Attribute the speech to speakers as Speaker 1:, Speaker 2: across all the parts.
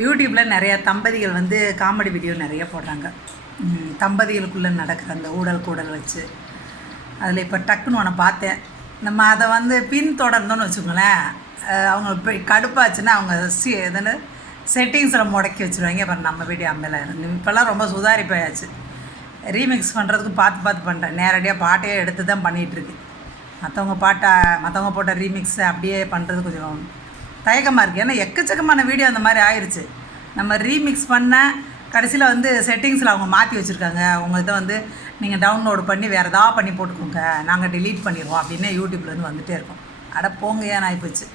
Speaker 1: யூடியூப்பில் நிறையா தம்பதிகள் வந்து காமெடி வீடியோ நிறைய போடுறாங்க. தம்பதிகளுக்குள்ளே நடக்கிற அந்த ஊடல் கூடல் வச்சு. அதில் இப்போ டக்குன்னு ஒன்று பார்த்தேன். நம்ம அதை வந்து பின் தொடர்ந்தோன்னு வச்சுக்கோங்களேன் அவங்க இப்போ கடுப்பாச்சுன்னா அவங்க சி எதுன்னு செட்டிங்ஸில் முடக்கி வச்சுருவாங்க. அப்புறம் நம்ம வீடியோ அம்மையில் இருந்து. இப்போல்லாம் ரொம்ப சுதாரிப்பாயாச்சு. ரீமிக்ஸ் பண்ணுறதுக்கு பார்த்து பார்த்து பண்ணுறேன் நேரடியாக பாட்டையே எடுத்து தான் பண்ணிகிட்ருக்கு மற்றவங்க பாட்டை மற்றவங்க போட்ட ரீமிக்ஸை அப்படியே பண்ணுறது கொஞ்சம் தயக்கமாக இருக்குது ஏன்னா எக்கச்சக்கமான வீடியோ அந்த மாதிரி ஆயிடுச்சு நம்ம ரீமிக்ஸ் பண்ண கடைசியில் வந்து செட்டிங்ஸில் அவங்க மாற்றி வச்சுருக்காங்க. அவங்க இதை வந்து நீங்கள் டவுன்லோடு பண்ணி வேறு எதாவது பண்ணி போட்டுக்கோங்க. நாங்கள் டெலீட் பண்ணிடுவோம் அப்படின்னு யூடியூப்லேருந்து வந்துகிட்டே இருக்கோம். அட போங்க ஏன் ஆகிப்போச்சு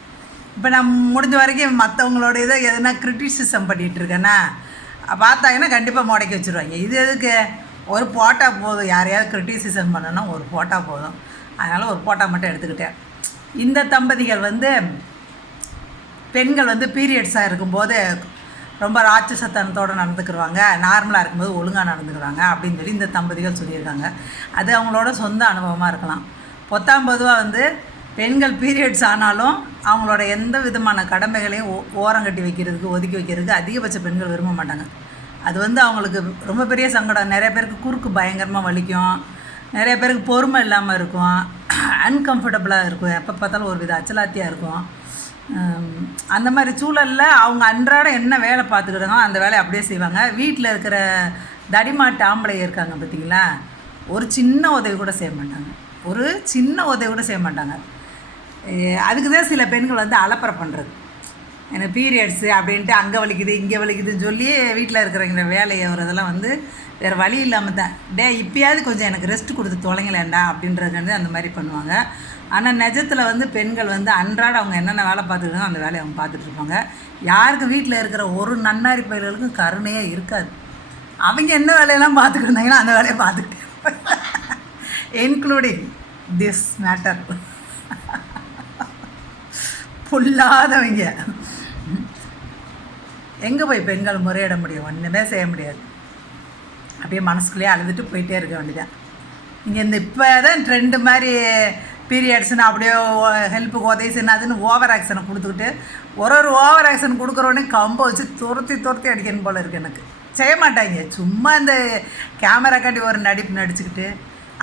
Speaker 1: இப்போ நான் முடிஞ்ச வரைக்கும் மற்றவங்களோட இதை எதனா கிரிட்டிசிசம் பண்ணிகிட்டு இருக்கேன்னா பார்த்தாங்கன்னா கண்டிப்பாக முடக்கி வச்சுருவாங்க. இது எதுக்கு? ஒரு போட்டா போதும். யாரையாவது கிரிட்டிசிசம் பண்ணணும் ஒரு போட்டா போதும். அதனால் ஒரு போட்டா மட்டும் எடுத்துக்கிட்டேன். இந்த தம்பதிகள் வந்து பெண்கள் வந்து பீரியட்ஸாக இருக்கும்போது ரொம்ப ராட்சசத்தனத்தோடு நடந்துக்கிடுவாங்க நார்மலாக இருக்கும்போது ஒழுங்காக நடந்துக்கிறாங்க அப்படின்னு சொல்லி இந்த தம்பதிகள் சொல்லியிருக்காங்க. அது அவங்களோட சொந்த அனுபவமாக இருக்கலாம். பொத்தாம் பொதுவாக வந்து பெண்கள் பீரியட்ஸ் ஆனாலும் அவங்களோட எந்த விதமான கடமைகளையும் ஓரங்கட்டி வைக்கிறதுக்கு ஒதுக்கி வைக்கிறதுக்கு அதிகபட்ச பெண்கள் விரும்ப மாட்டாங்க. அது வந்து அவங்களுக்கு ரொம்ப பெரிய சங்கடம். நிறைய பேருக்கு குறுக்கு பயங்கரமாக வலிக்கும். நிறைய பேருக்கு பொறுமை இல்லாமல் இருக்கும். அன்கம்ஃபர்டபுளாக இருக்கும். எப்போ பார்த்தாலும் ஒரு வித அச்சலாத்தியாக இருக்கும். அந்த மாதிரி சூழலில் அவங்க அன்றாடம் என்ன வேலை பார்த்துக்கிறாங்களோ அந்த வேலையை அப்படியே செய்வாங்க. வீட்டில் இருக்கிற தடிமாட்டு ஆம்பளை இருக்காங்க பார்த்தீங்களா? ஒரு சின்ன உதவி கூட செய்ய மாட்டாங்க. ஒரு சின்ன உதவி கூட செய்ய மாட்டாங்க. அதுக்கு தான் சில பெண்கள் வந்து அலப்பறை பண்ணுறது எனக்கு பீரியட்ஸு அப்படின்ட்டு அங்கே வலிக்குது இங்கே வலிக்குதுன்னு சொல்லி வீட்டில் இருக்கிறவங்க வேலையை ஒரு இதெல்லாம் வந்து வேறு வழி இல்லாமல் தான். டே இப்பயாவது கொஞ்சம் எனக்கு ரெஸ்ட் கொடுத்து தொலைங்களேன்டா அப்படின்றது வந்து அந்த மாதிரி பண்ணுவாங்க. ஆனால் நிஜத்தில் வந்து பெண்கள் வந்து அன்றாட அவங்க என்னென்ன வேலை பார்த்துருக்காங்க அந்த வேலையை அவங்க பார்த்துட்ருப்பாங்க யாருக்கும் யாருக்கு வீட்டில் இருக்கிற ஒரு நன்னாரி பயிர்களுக்கும் கருணையே இருக்காது. அவங்க என்ன வேலையெல்லாம் பார்த்துக்கிட்டு இருந்தாங்களோ அந்த வேலையை பார்த்துக்கிட்டு இன்க்ளூடிங் திஸ் மேட்டர் பொல்லாதவங்க. எங்கே போய் பெண்கள் முறையிட முடியும்? ஒன்றுமே செய்ய முடியாது. அப்படியே மனசுக்குள்ளேயே அழுதுட்டு போயிட்டே இருக்க வேண்டியதான் இங்கே இந்த இப்போ தான் ட்ரெண்டு மாதிரி பீரியட்ஸ்னு அப்படியே ஹெல்ப்புக்கு உதவி செய்யணும் அதுன்னு ஓவர் ஆக்ஷனை கொடுத்துக்கிட்டு ஒரு ஒரு ஓவர் ஆக்ஷன் கொடுக்குறோன்னே கம்பை வச்சு துரத்தி துரத்தி அடிக்கணும் போல் இருக்குது எனக்கு. செய்ய மாட்டாங்க. சும்மா இந்த கேமரா காட்டி ஒரு நடிப்பு நடிச்சுக்கிட்டு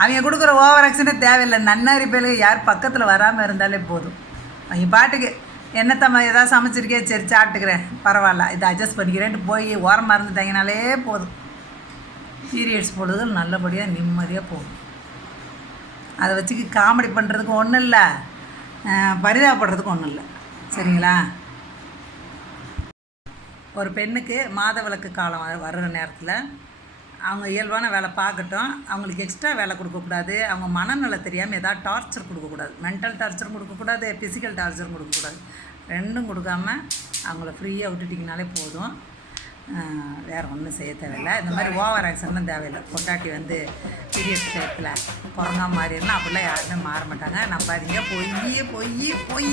Speaker 1: அவங்க கொடுக்குற ஓவர் ஆக்ஷனே தேவையில்லை. நன்னாரி பேருக்கு யார் பக்கத்தில் வராமல் இருந்தாலே போதும். அவங்க பாட்டுக்கு என்னத்தம்மா ஏதாவது சமைச்சிருக்கே? சரி சாப்பிட்டுக்கிறேன். பரவாயில்ல. இதை அட்ஜஸ்ட் பண்ணிக்கிறேன்ட்டு போய் ஓரமாக இருந்துட்டாங்கனாலே போதும். பீரியட்ஸ் பொழுதுகள் நல்லபடியாக நிம்மதியாக போகும். அதை வச்சுக்கி காமெடி பண்ணுறதுக்கு ஒன்றும் இல்லை. பரிதாபப்படுறதுக்கு ஒன்றும் இல்லை. சரிங்களா? ஒரு பெண்ணுக்கு மாதவிளக்கு காலம் வ- வர்ற நேரத்தில் அவங்க இயல்பான வேலை பார்க்கட்டும். அவங்களுக்கு எக்ஸ்ட்ரா வேலை கொடுக்கக்கூடாது. அவங்க மனநல தெரியாமல் ஏதாவது டார்ச்சர் கொடுக்கக்கூடாது. மென்டல் டார்ச்சரும் கொடுக்கக்கூடாது ஃபிசிக்கல் டார்ச்சரும் கொடுக்கக்கூடாது. ரெண்டும் கொடுக்காம அவங்கள ஃப்ரீயாக விட்டுட்டிங்கனாலே போதும். வேறு ஒன்றும் செய்ய தேவையில்லை. இந்த மாதிரி ஓவர் ஆக்ஷன்லாம் தேவையில்லை. பொட்டாட்டி வந்து பீரியட் டயத்தில் மாறி மாறிடலாம். அப்படிலாம் யாருமே மாற மாட்டாங்க. நம்பாதீங்க பொய் பொய் பொய்